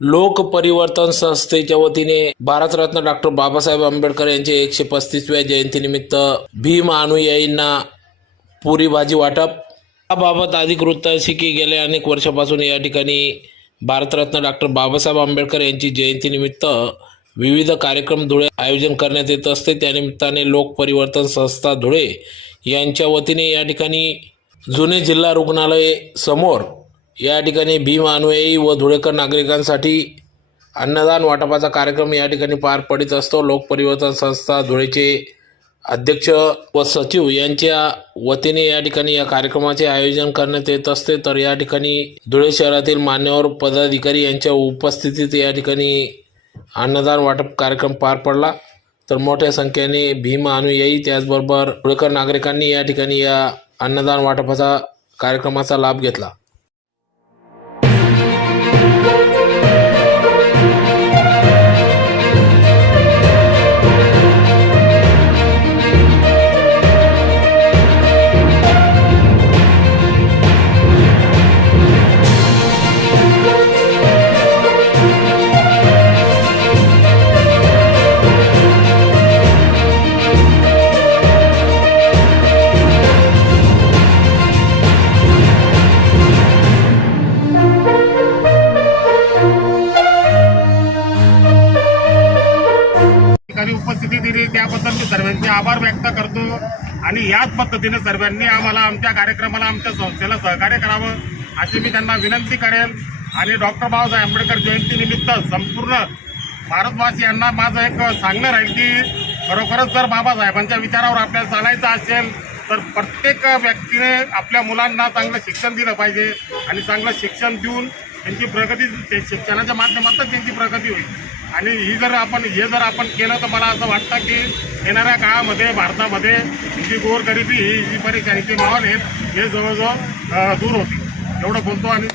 लोक परिवर्तन संस्थेच्या वतीने भारतरत्न डॉक्टर बाबासाहेब आंबेडकर यांच्या 135व्या जयंतीनिमित्त भीम अनुयायींना पुरी भाजी वाटप। याबाबत अधिक वृत्त असे की गेल्या अनेक वर्षापासून या ठिकाणी भारतरत्न डॉक्टर बाबासाहेब आंबेडकर यांची जयंतीनिमित्त विविध कार्यक्रम धुळे आयोजन करण्यात येत असते। त्यानिमित्ताने लोक परिवर्तन संस्था धुळे यांच्या वतीने या ठिकाणी जुने जिल्हा रुग्णालय समोर या ठिकाणी भीम अनुयायी व धुळेकर नागरिकांसाठी अन्नदान वाटपाचा कार्यक्रम या ठिकाणी पार पडत असतो। लोक परिवर्तन संस्था धुळेचे अध्यक्ष व सचिव यांच्या वतीने या ठिकाणी या कार्यक्रमाचे आयोजन करण्यात येत असते। तर या ठिकाणी धुळे शहरातील मान्यवर पदाधिकारी यांच्या उपस्थितीत या ठिकाणी अन्नदान वाटप कार्यक्रम पार पडला। तर मोठ्या संख्येने भीम अनुयायी त्याचबरोबर धुळेकर नागरिकांनी या ठिकाणी या अन्नदान वाटपाचा कार्यक्रमाचा लाभ घेतला। उपस्थिती दिली त्याबद्दल मी सर्वांचे आभार व्यक्त करतो आणि याच पद्धतीने सर्वांनी आम्हाला आमच्या कार्यक्रमाला आमच्या संस्थेला सहकार्य करावं अशी मी त्यांना विनंती करेन। आणि डॉक्टर बाबासाहेब आंबेडकर जयंतीनिमित्त संपूर्ण भारतवासियांना माझं एक सांगणं राहील की खरोखरच जर बाबासाहेबांच्या विचारावर आपल्याला चालायचं असेल तर प्रत्येक व्यक्तीने आपल्या मुलांना चांगलं शिक्षण दिलं पाहिजे आणि चांगलं शिक्षण देऊन त्यांची प्रगती ते शिक्षणाच्या माध्यमातून त्यांची प्रगती होईल। आणि हे जर आपण केलं तर मला असं वाटतं की येणाऱ्या काळामध्ये भारतामध्ये जी गोरगरिबी ही जी परेशानीचे माहोल आहेत हे जवळजवळ दूर होतील एवढं बोलतो आणि